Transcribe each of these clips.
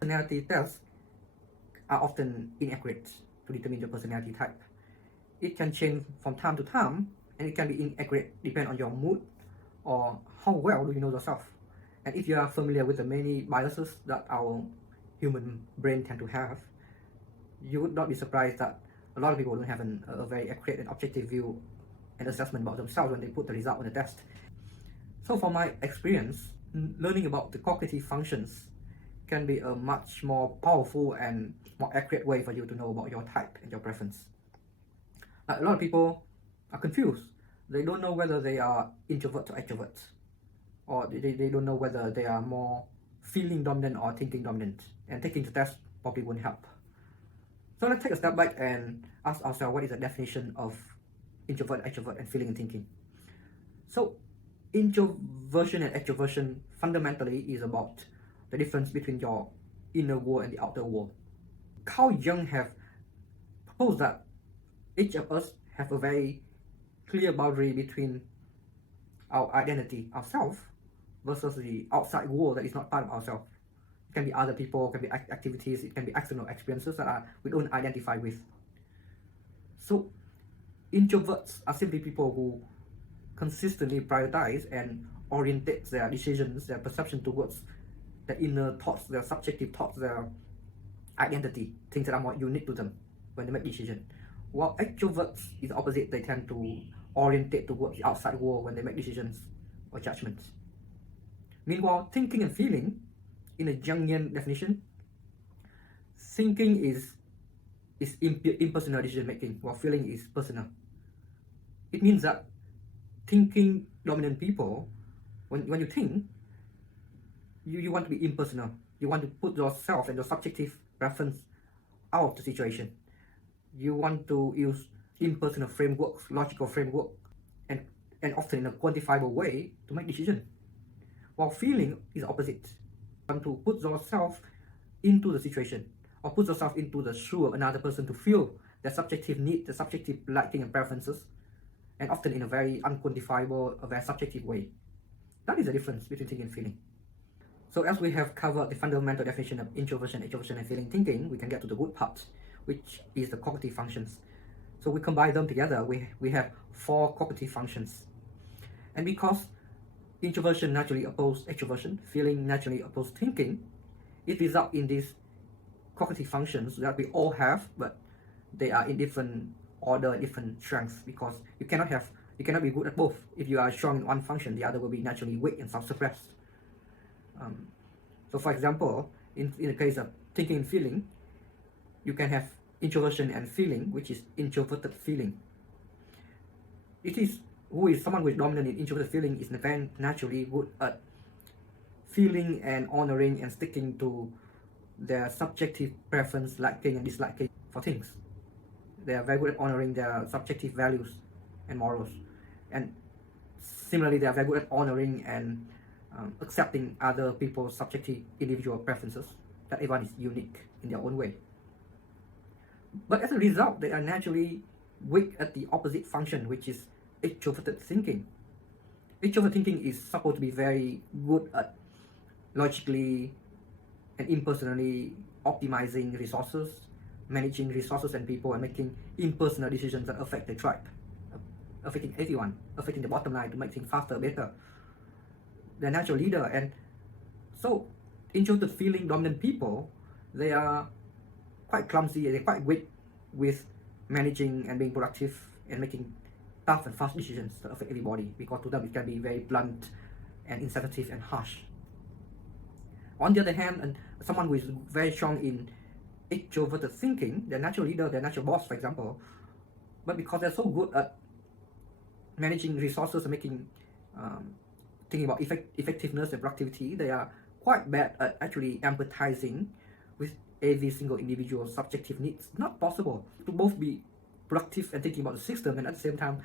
Personality tests are often inaccurate to determine your personality type. It can change from time to time, and it can be inaccurate depending on your mood or how well do you know yourself. And if you are familiar with the many biases that our human brain tend to have, you would not be surprised that a lot of people don't have a very accurate and objective view and assessment about themselves when they put the result on the test. So from my experience, learning about the cognitive functions can be a much more powerful and more accurate way for you to know about your type and your preference. A lot of people are confused. They don't know whether they are introverts or extroverts, or they don't know whether they are more feeling dominant or thinking dominant, and taking the test probably won't help. So let's take a step back and ask ourselves, what is the definition of introvert, extrovert, and feeling and thinking? So introversion and extroversion fundamentally is about the difference between your inner world and the outer world. Carl Jung have proposed that each of us have a very clear boundary between our identity, ourself, versus the outside world that is not part of ourselves. It can be other people, it can be activities, it can be external experiences that we don't identify with. So introverts are simply people who consistently prioritize and orientate their decisions, their perception towards the inner thoughts, their subjective thoughts, their identity, things that are more unique to them when they make decisions. While extroverts is the opposite, they tend to orientate towards the outside world when they make decisions or judgments. Meanwhile, thinking and feeling, in a Jungian definition, thinking is impersonal decision making, while feeling is personal. It means that thinking dominant people, when you think, you want to be impersonal. You want to put yourself and your subjective preference out of the situation. You want to use impersonal frameworks, logical framework, and often in a quantifiable way to make decisions. While feeling is opposite. You want to put yourself into the situation, or put yourself into the shoe of another person to feel their subjective need, the subjective liking and preferences, and often in a very unquantifiable, a very subjective way. That is the difference between thinking and feeling. So as we have covered the fundamental definition of introversion, extroversion, and feeling thinking, we can get to the good part, which is the cognitive functions. So we combine them together, we have 4 cognitive functions. And because introversion naturally opposes extroversion, feeling naturally opposes thinking, it results in these cognitive functions that we all have, but they are in different order, different strengths, because you cannot be good at both. If you are strong in one function, the other will be naturally weak and suppressed. So for example, in the case of thinking and feeling, you can have introversion and feeling, which is introverted feeling. Someone who is dominant in introverted feeling is very naturally good at feeling and honoring and sticking to their subjective preference, liking and disliking for things. They are very good at honoring their subjective values and morals. And similarly, they are very good at honoring and accepting other people's subjective individual preferences, that everyone is unique in their own way. But as a result, they are naturally weak at the opposite function, which is extroverted thinking. Extroverted thinking is supposed to be very good at logically and impersonally optimizing resources, managing resources and people, and making impersonal decisions that affect the tribe, affecting everyone, affecting the bottom line to make things faster, better. They're natural leader, and so introverted feeling dominant people, they are quite clumsy, they're quite weak with managing and being productive and making tough and fast decisions that affect everybody, because to them it can be very blunt and insensitive and harsh. On the other hand, and someone who is very strong in extroverted thinking, their natural leader, their natural boss, for example, but because they're so good at managing resources and making thinking about effectiveness and productivity, they are quite bad at actually empathizing with every single individual's subjective needs. Not possible to both be productive and thinking about the system, and at the same time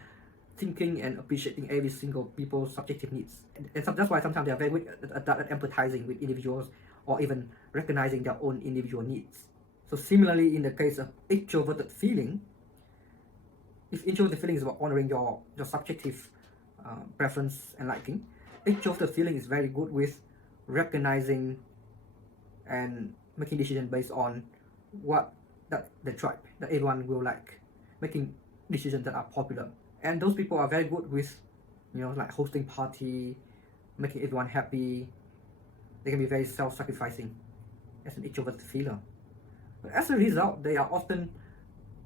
thinking and appreciating every single people's subjective needs. And so that's why sometimes they are very good at empathizing with individuals, or even recognizing their own individual needs. So similarly, in the case of extroverted feeling, if introverted feeling is about honoring your subjective preference and liking, extroverted feeling is very good with recognizing and making decisions based on what the tribe, that everyone will like, making decisions that are popular. And those people are very good with, like hosting party, making everyone happy. They can be very self-sacrificing as an introvert feeler. But as a result, they are often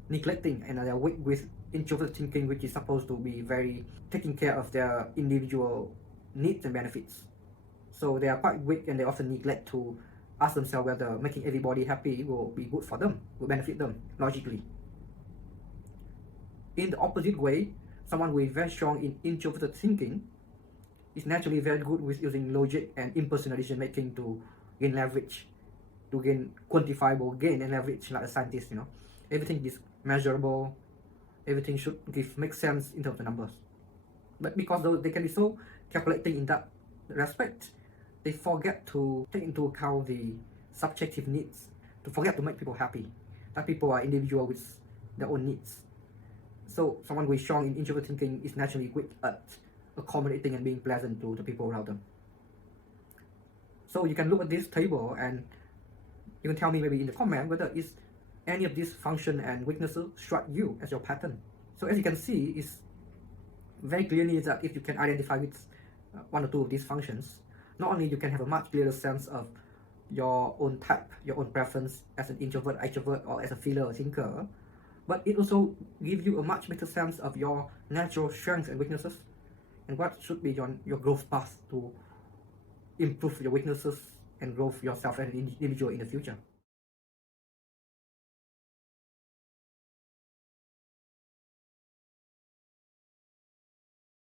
neglecting and they are weak with introvert thinking, which is supposed to be very taking care of their individual needs and benefits. So they are quite weak and they often neglect to ask themselves whether making everybody happy will be good for them, will benefit them logically. In the opposite way, someone who is very strong in introverted thinking is naturally very good with using logic and impersonal decision making to gain leverage, to gain quantifiable gain and leverage, like a scientist. Everything is measurable, everything should make sense in terms of numbers. But because they can be so calculating in that respect, they forget to take into account the subjective needs, to forget to make people happy, that people are individual with their own needs. So someone who is strong in introvert thinking is naturally weak at accommodating and being pleasant to the people around them. So you can look at this table and you can tell me maybe in the comment whether is any of these function and weaknesses strike you as your pattern. So as you can see, it's very clearly that if you can identify with one or two of these functions, not only you can have a much clearer sense of your own type, your own preference as an introvert, extrovert, or as a feeler or thinker, but it also gives you a much better sense of your natural strengths and weaknesses and what should be your growth path to improve your weaknesses and grow yourself as an individual in the future.